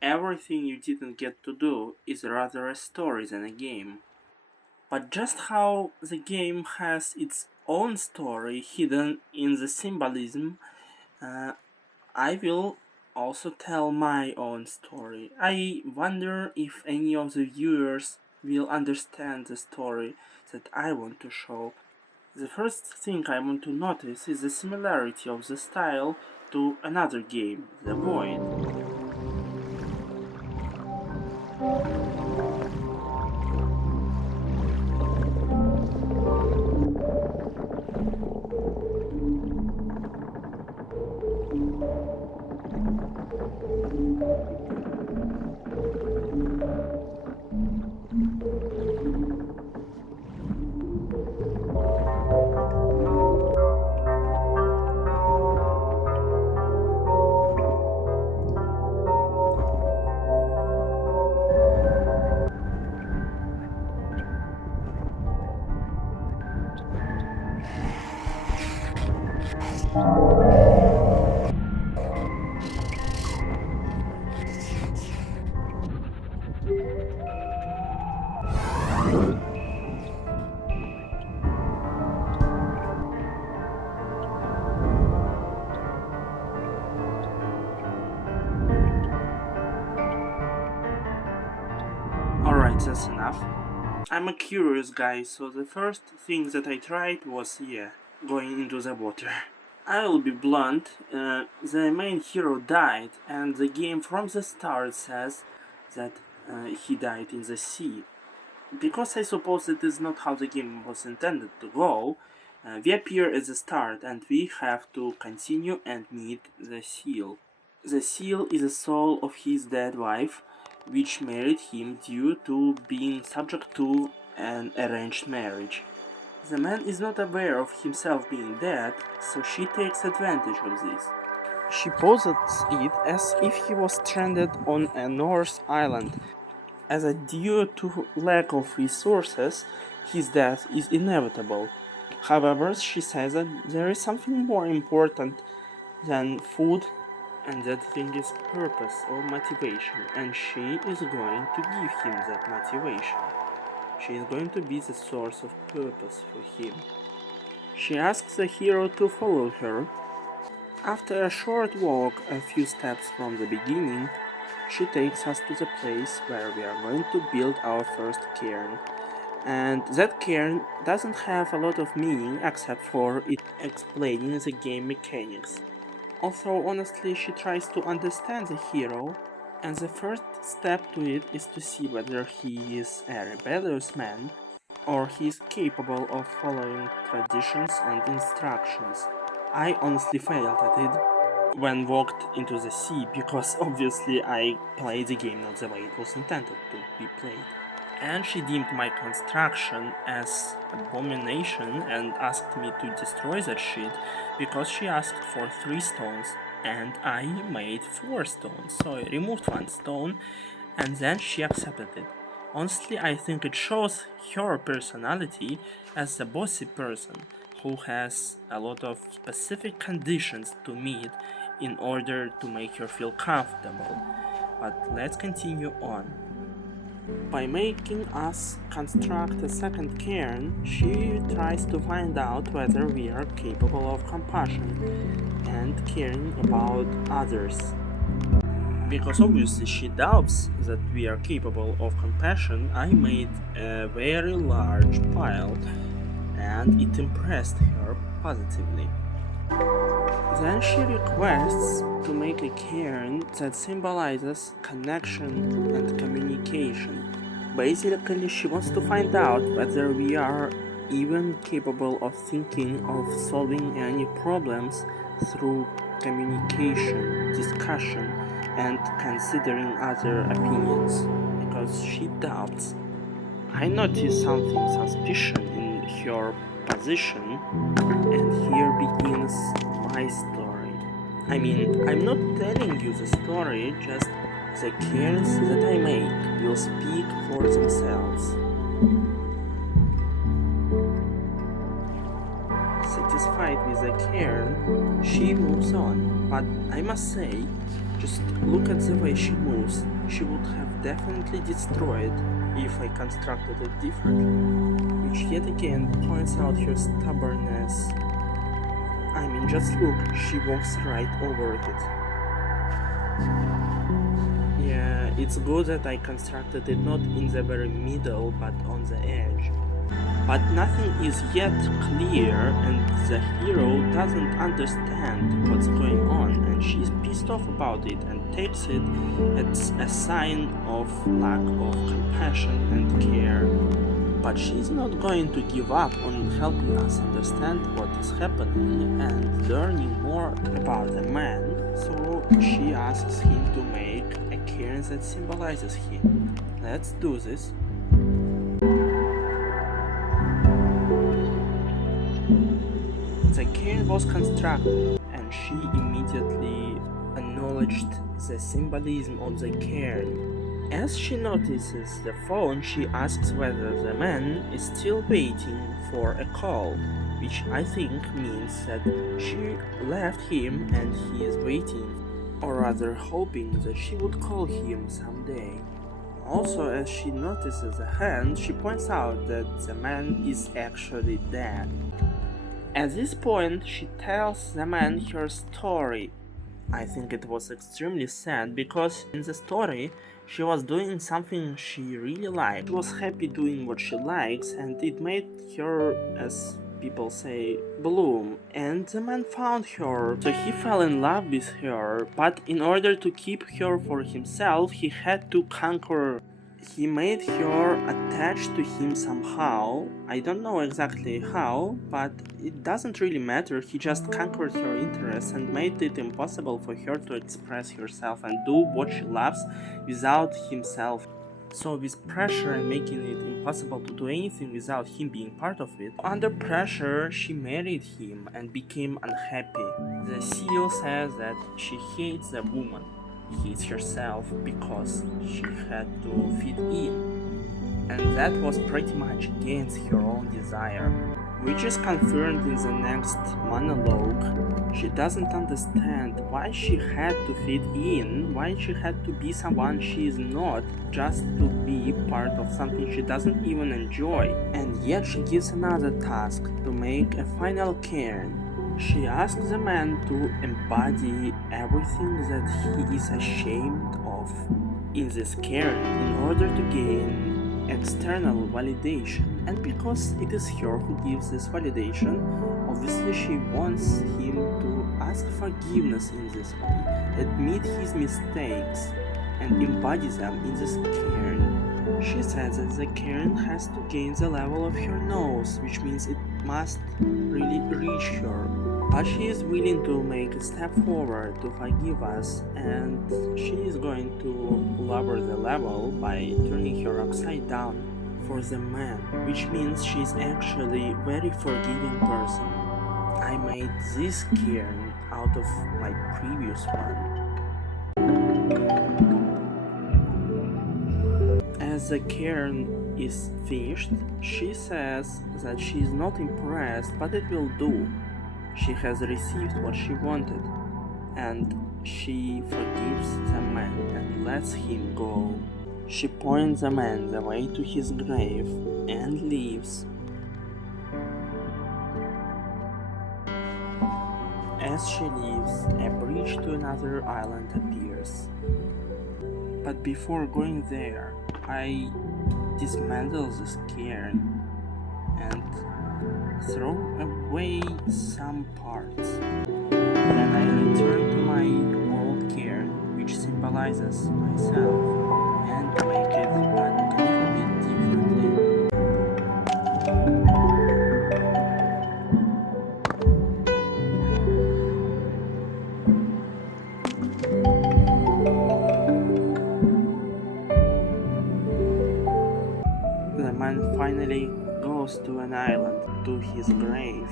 everything you didn't get to do is rather a story than a game. But just how the game has its own story hidden in the symbolism, uh, I will also tell my own story. I wonder if any of the viewers will understand the story that I want to show. The first thing I want to notice is the similarity of the style to another game, The Void. Alright, that's enough. I'm a curious guy, so the first thing that I tried was, going into the water. I'll be blunt, the main hero died, and the game from the start says that he died in the sea. Because I suppose it is not how the game was intended to go, we appear at the start and we have to continue and meet the seal. The seal is the soul of his dead wife, which married him due to being subject to an arranged marriage. The man is not aware of himself being dead, so she takes advantage of this. She posits it as if he was stranded on a Norse island, as due to lack of resources, his death is inevitable. However, she says that there is something more important than food, and that thing is purpose or motivation, and she is going to give him that motivation. She is going to be the source of purpose for him. She asks the hero to follow her. After a short walk, a few steps from the beginning, she takes us to the place where we are going to build our first cairn. And that cairn doesn't have a lot of meaning except for it explaining the game mechanics. Although honestly she tries to understand the hero, and the first step to it is to see whether he is a rebellious man or he is capable of following traditions and instructions. I honestly failed at it when walked into the sea because obviously I played the game not the way it was intended to be played. And she deemed my construction as abomination and asked me to destroy that shit because she asked for 3 stones and I made 4 stones, so I removed 1 stone and then she accepted it. Honestly, I think it shows her personality as a bossy person who has a lot of specific conditions to meet in order to make her feel comfortable. But let's continue on. By making us construct a second cairn, she tries to find out whether we are capable of compassion and caring about others. Because obviously she doubts that we are capable of compassion, I made a very large pile and it impressed her positively. Then she requests to make a cairn that symbolizes connection and communication. Basically, she wants to find out whether we are even capable of thinking of solving any problems through communication, discussion, and considering other opinions, because she doubts. I notice something suspicious in her position, and here begins my story. I mean, I'm not telling you the story, just the cairns that I make will speak for themselves. Satisfied with the cairn, she moves on, but I must say, just look at the way she moves. She would have definitely destroyed if I constructed it differently, which yet again points out her stubbornness. I mean, just look, she walks right over it. Yeah, it's good that I constructed it not in the very middle, but on the edge. But nothing is yet clear, and the hero doesn't understand what's going on, and she's pissed off about it and takes it as a sign of lack of compassion and care. But she's not going to give up on helping us understand what is happening and learning more about the man, so she asks him to make a cairn that symbolizes him. Let's do this. The cairn was constructed, and she immediately acknowledged the symbolism of the cairn. As she notices the phone, she asks whether the man is still waiting for a call, which I think means that she left him and he is waiting, or rather hoping that she would call him someday. Also, as she notices the hand, she points out that the man is actually dead. At this point, she tells the man her story. I think it was extremely sad because in the story she was doing something she really liked. She was happy doing what she likes, and it made her, as people say, bloom. And the man found her, so he fell in love with her, but in order to keep her for himself, he had to conquer. He made her attached to him somehow. I don't know exactly how, but it doesn't really matter. He just conquered her interests and made it impossible for her to express herself and do what she loves without himself. So with pressure and making it impossible to do anything without him being part of it, under pressure she married him and became unhappy. The seal says that she hates the woman. Hates herself because she had to fit in, and that was pretty much against her own desire, which is confirmed in the next monologue. She doesn't understand why she had to fit in, why she had to be someone she is not, just to be part of something she doesn't even enjoy, and yet she gives another task to make a final cairn. She asks the man to embody everything that he is ashamed of in this cairn in order to gain external validation. And because it is her who gives this validation, obviously she wants him to ask forgiveness in this way, admit his mistakes, and embody them in this cairn. She says that the cairn has to gain the level of her nose, which means it must really reach her. But she is willing to make a step forward to forgive us, and she is going to lower the level by turning her upside down for the man, which means she's actually a very forgiving person. I made this cairn out of my previous one. As the cairn is finished, she says that she is not impressed, but it will do. She has received what she wanted, and she forgives the man and lets him go. She points the man the way to his grave and leaves. As she leaves, a bridge to another island appears. But before going there, I dismantle this cairn and throw away some parts. Then I return to my old cairn, which symbolizes myself, and make it a little bit differently. The man finally goes to an island, to his grave.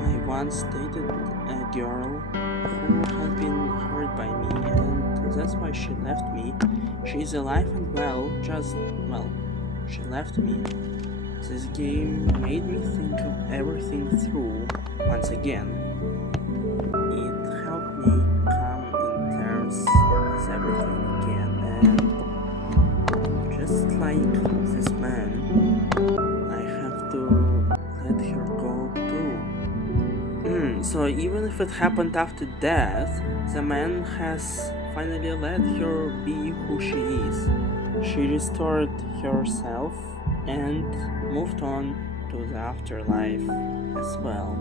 I once dated a girl who had been hurt by me, and that's why she left me. She's alive and well, she left me. This game made me think of everything through once again. It helped me and just like this man, I have to let her go too. So even if it happened after death, the man has finally let her be who she is. She restored herself and moved on to the afterlife as well.